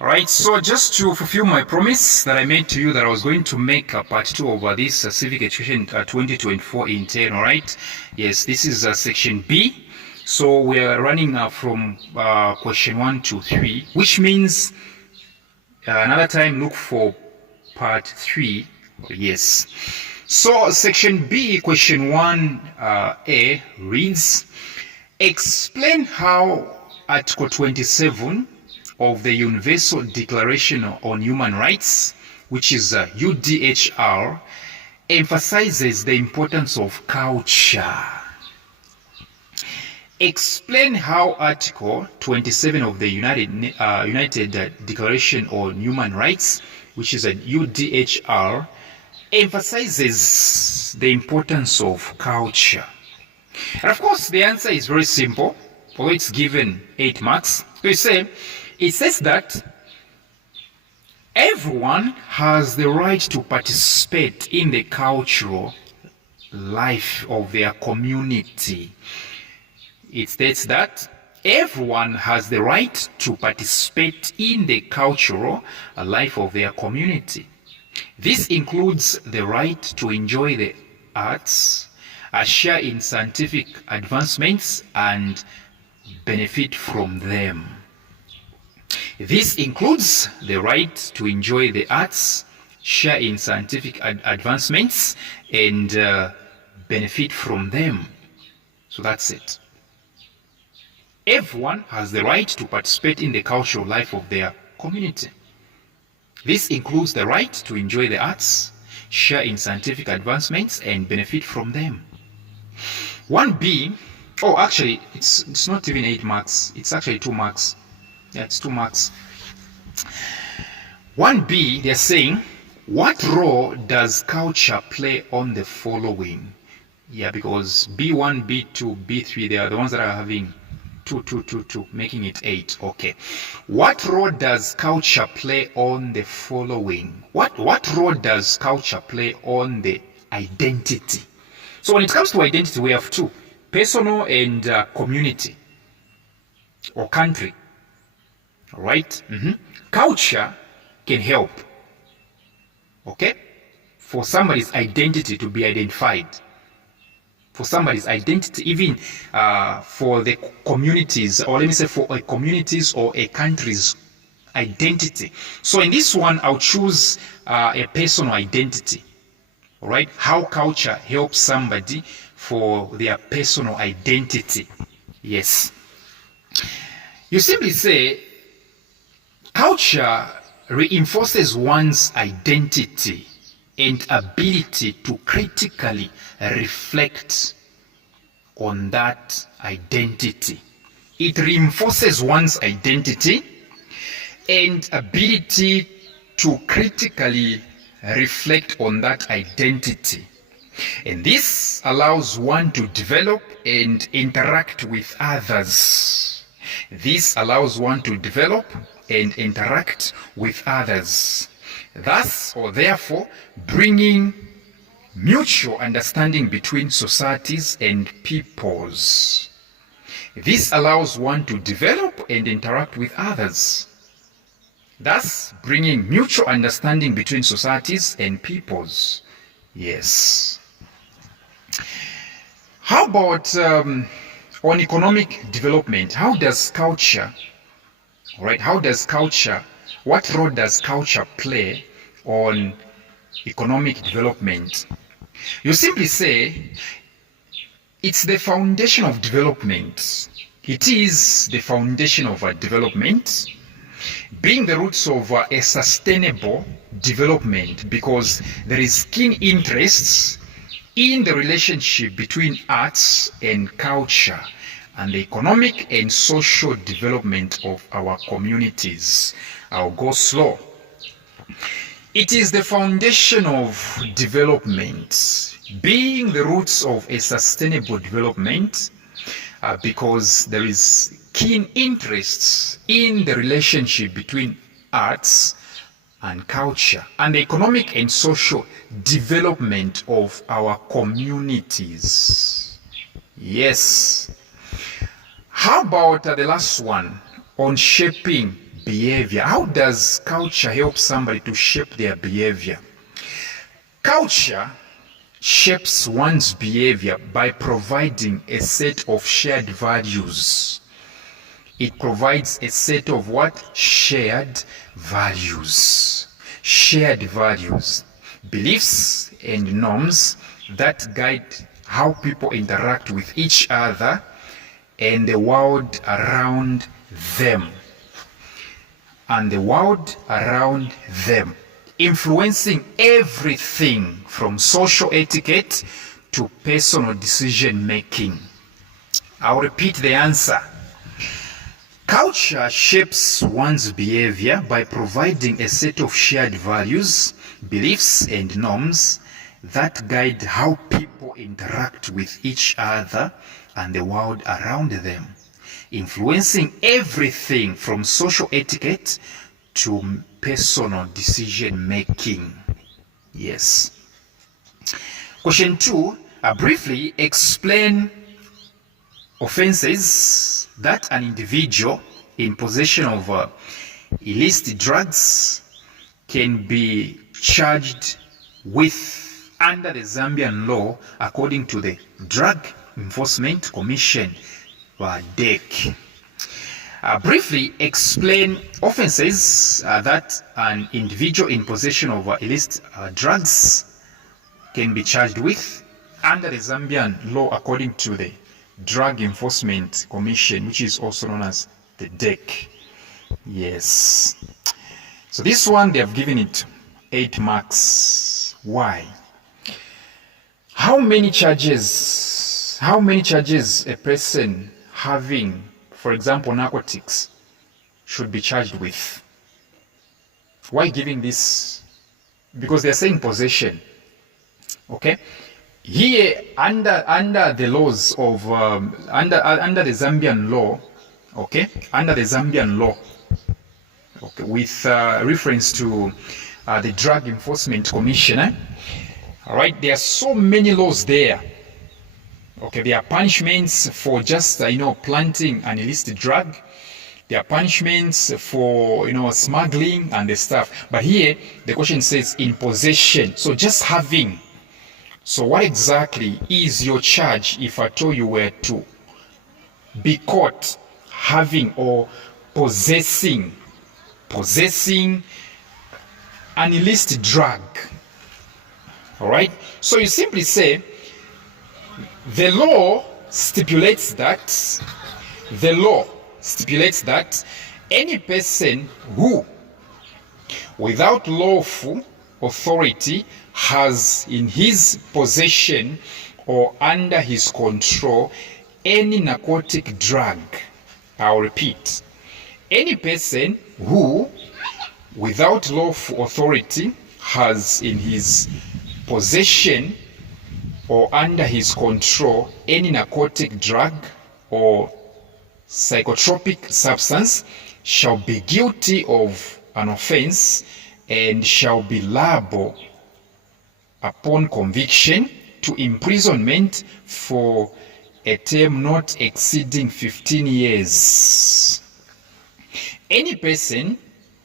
Alright, so just to fulfill my promise that I made to you that I was going to make a part 2 of this Civic Education 2024 in 10, alright? Yes, this is section B. So we are running from question 1 to 3, which means another time look for part 3. Yes. So section B, question 1A reads, explain how Article 27 of the Universal Declaration on Human Rights, which is UDHR, emphasizes the importance of culture. Explain how Article 27 of the United Declaration on Human Rights, which is a UDHR, emphasizes the importance of culture. And of course, the answer is very simple, although it's given 8 marks. So it says that everyone has the right to participate in the cultural life of their community. It states that everyone has the right to participate in the cultural life of their community. This includes the right to enjoy the arts, share in scientific advancements, and benefit from them. This includes the right to enjoy the arts, share in scientific advancements, and benefit from them. So that's it. Everyone has the right to participate in the cultural life of their community. This includes the right to enjoy the arts, share in scientific advancements, and benefit from them. 1B, oh, actually, it's not even 8 marks. It's actually 2 marks. Yeah, it's 2 marks. 1B, they're saying, what role does culture play on the following? Yeah, because B1, B2, B3, they are the ones that are having 2, 2, 2, 2, making it 8. Okay. What role does culture play on the following? What role does culture play on the identity? So when it comes to identity, we have 2, personal and community or country. All right? Culture can help, okay, for somebody's identity to be identified, for somebody's identity, even for the communities, or let me say for a community's or a country's identity. So in this one, I'll choose a personal identity. All right? How culture helps somebody for their personal identity. Yes. You simply say, culture reinforces one's identity and ability to critically reflect on that identity. It reinforces one's identity and ability to critically reflect on that identity. And this allows one to develop and interact with others. This allows one to develop and interact with others. Thus, or therefore, bringing mutual understanding between societies and peoples. This allows one to develop and interact with others. Thus, bringing mutual understanding between societies and peoples. Yes. How about on economic development? How does culture, all right, what role does culture play on economic development? You simply say, it's the foundation of development. It is the foundation of development, being the roots of a sustainable development, because there is keen interests in the relationship between arts and culture and the economic and social development of our communities. I'll go slow. It is the foundation of development, being the roots of a sustainable development, because there is keen interests in the relationship between arts and culture and the economic and social development of our communities. Yes. How about the last one, on shaping behavior. How does culture help somebody to shape their behavior? Culture shapes one's behavior by providing a set of shared values. It provides a set of what? Shared values. Shared values. Beliefs and norms that guide how people interact with each other and the world around them. And the world around them. Influencing everything from social etiquette to personal decision making. I'll repeat the answer. Culture shapes one's behavior by providing a set of shared values, beliefs, and norms that guide how people interact with each other and the world around them, influencing everything from social etiquette to personal decision making. Yes. Question 2, briefly explain offenses that an individual in possession of illicit drugs can be charged with under the Zambian law according to the Drug Enforcement Commission, DEC. Briefly explain offenses that an individual in possession of illicit drugs can be charged with under the Zambian law according to the Drug Enforcement Commission, which is also known as the DEC. Yes. So this one, they have given it 8 marks. Why? How many charges a person having, for example, narcotics should be charged with? Why giving this? Because they're saying possession. Okay? Here, under the laws of, under the Zambian law, okay? Under the Zambian law, okay, with reference to the Drug Enforcement Commission, all right, there are so many laws there. Okay, there are punishments for just, planting an illicit drug. There are punishments for, smuggling and the stuff. But here, the question says in possession. So just having. So what exactly is your charge if at all you were to be caught having or possessing an illicit drug? All right. So you simply say, the law stipulates that any person who, without lawful authority, has in his possession or under his control any narcotic drug. I'll repeat. Any person who, without lawful authority, has in his possession or under his control any narcotic drug or psychotropic substance shall be guilty of an offense and shall be liable upon conviction to imprisonment for a term not exceeding 15 years. Any person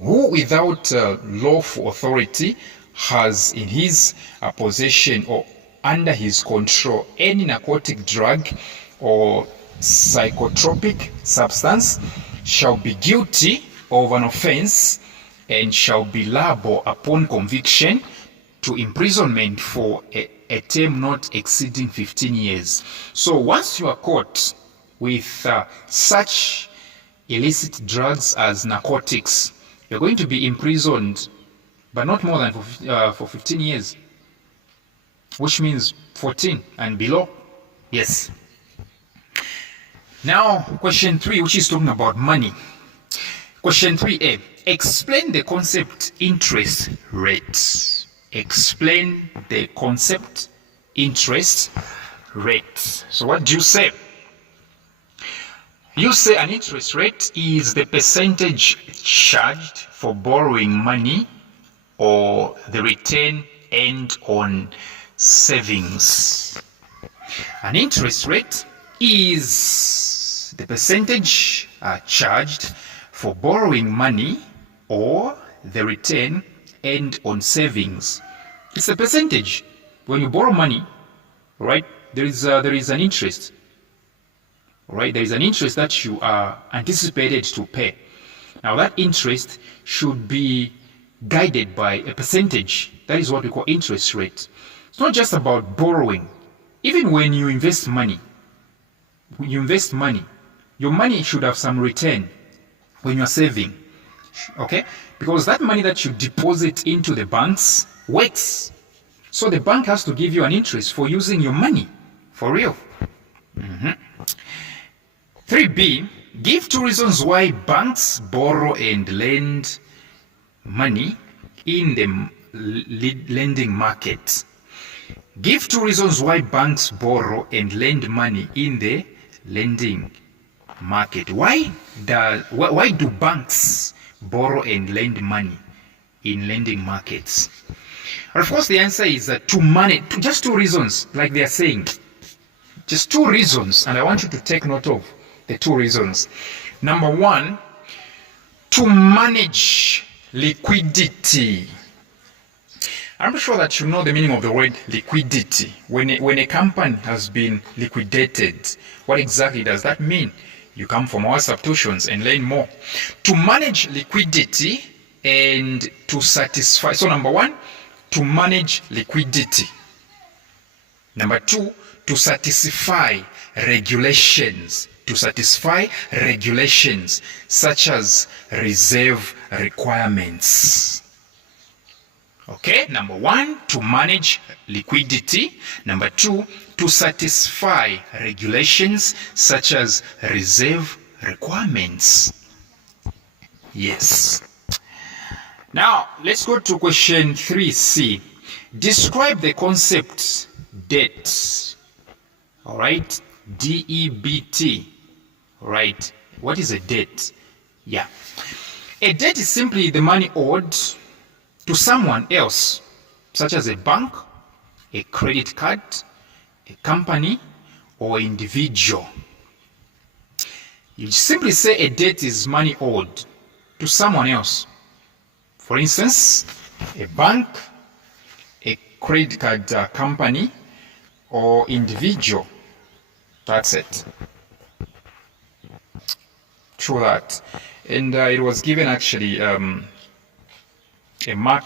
who without lawful authority has in his possession or under his control any narcotic drug or psychotropic substance shall be guilty of an offense and shall be liable upon conviction to imprisonment for a term not exceeding 15 years. So once you are caught with such illicit drugs as narcotics, you're going to be imprisoned, but not more than for 15 years, which means 14 and below. Yes. Now, question 3, which is talking about money. Question 3A, explain the concept interest rate. Explain the concept interest rate. So what do you say? You say an interest rate is the percentage charged for borrowing money or the return earned on savings. An interest rate is the percentage charged for borrowing money or the return earned on savings. It's a percentage. When you borrow money, right, there is an interest. Right, there is an interest that you are anticipated to pay. Now that interest should be guided by a percentage. That is what we call interest rate. It's not just about borrowing. Even when you invest money, your money should have some return when you're saving. Okay? Because that money that you deposit into the banks works. So the bank has to give you an interest for using your money. For real. 3B, give 2 reasons why banks borrow and lend money in the lending market. Give 2 reasons why banks borrow and lend money in the lending market. Why do banks borrow and lend money in lending markets? And of course, the answer is that to manage, just 2 reasons, like they are saying. Just 2 reasons, and I want you to take note of the 2 reasons. Number 1, to manage liquidity. I'm sure that you know the meaning of the word liquidity. When a company has been liquidated, what exactly does that mean? You come for more substitutions and learn more. To manage liquidity and to satisfy. So number 1, to manage liquidity. Number 2, to satisfy regulations. To satisfy regulations such as reserve requirements. Okay, number 1, to manage liquidity. Number 2, to satisfy regulations such as reserve requirements. Yes. Now, let's go to question 3C. Describe the concept debt. All right, D-E-B-T. Right. What is a debt? Yeah. A debt is simply the money owed to someone else, such as a bank, a credit card, a company, or individual. You simply say a debt is money owed to someone else. For instance, a bank, a credit card company, or individual. That's it. True that. And it was given actually a mark.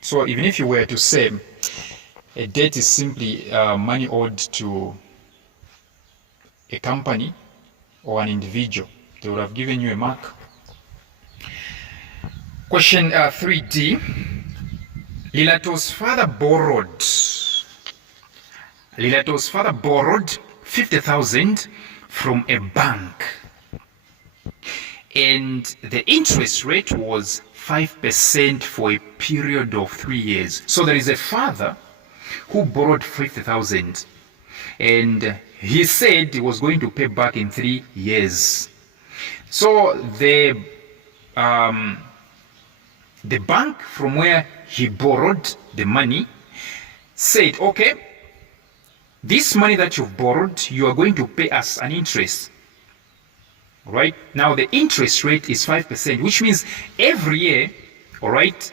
So even if you were to say a debt is simply money owed to a company or an individual, they would have given you a mark. Question 3D. Lilato's father borrowed 50,000 from a bank, and the interest rate was 5% for a period of 3 years. So there is a father who borrowed 50,000, and he said he was going to pay back in 3 years. So the bank from where he borrowed the money said, okay, this money that you've borrowed, you are going to pay us an interest. Right? Now the interest rate is 5%, which means every year, all right,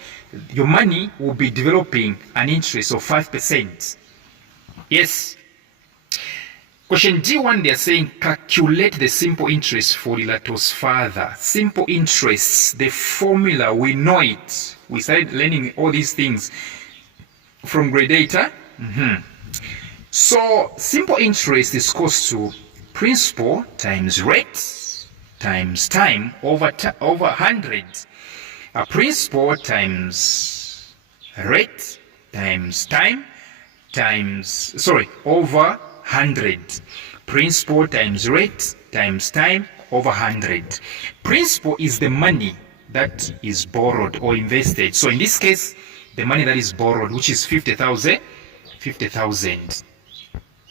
your money will be developing an interest of 5%. Yes. Question D1, they're saying calculate the simple interest for Lilato's father. Simple interests, the formula, we know it. We started learning all these things from grade 8. So simple interest is equals to principal times rate times time over 100. Principal times rate times time times, over 100. Principal times rate times time over 100. Principal is the money that is borrowed or invested. So in this case, the money that is borrowed, which is 50,000,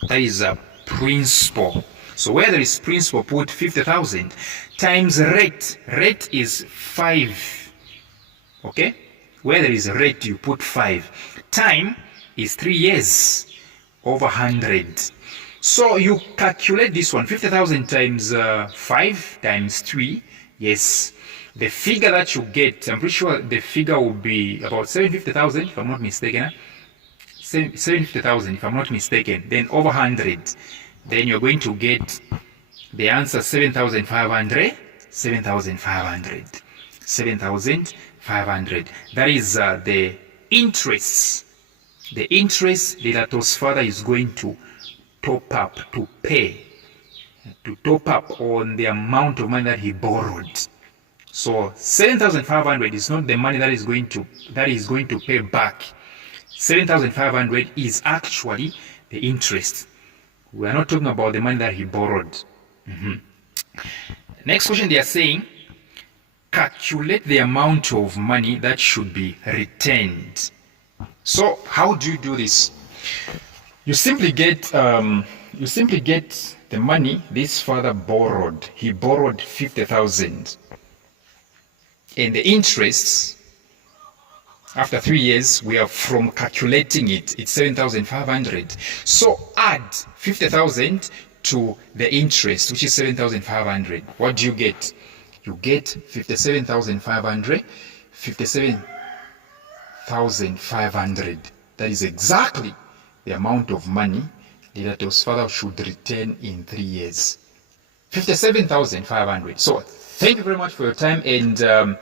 that is a principal. So where there is principal, put 50,000 times rate. Rate is 5. Okay? Where there is rate, you put 5. Time is 3 years over 100. So you calculate this one, 50,000 times 5 times 3. Yes, the figure that you get, I'm pretty sure the figure will be about 750,000 if I'm not mistaken. 750,000 if I'm not mistaken. Then over 100, then you're going to get the answer 7,500. 7,500. 7,500. That is the interest. The interest Lilato's father is going to top up, to pay, to top up on the amount of money that he borrowed. So 7,500 is not the money that is going to pay back. 7,500 is actually the interest. We are not talking about the money that he borrowed. Next question, they are saying, calculate the amount of money that should be returned. So how do you do this? You simply get the money this father borrowed. He borrowed 50,000, and the interest after 3 years, we are from calculating it. It's 7,500. So add 50,000 to the interest, which is 7,500. What do you get? You get 57,500. 57,500. That is exactly the amount of money Lilato's father should return in 3 years. 57,500. So thank you very much for your time, and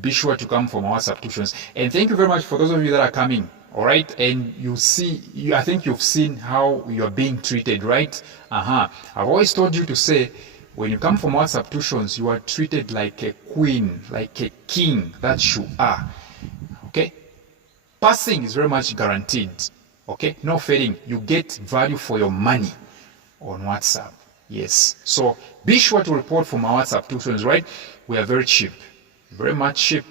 be sure to come for more substitutions. And thank you very much for those of you that are coming. All right, and I think you've seen how you are being treated, right? I've always told you to say, when you come for more substitutions, you are treated like a queen, like a king that you are. Okay, passing is very much guaranteed. Okay, no failing. You get value for your money on WhatsApp. Yes, so be sure to report for my WhatsApp tuitions, right? We are very cheap, very much cheap.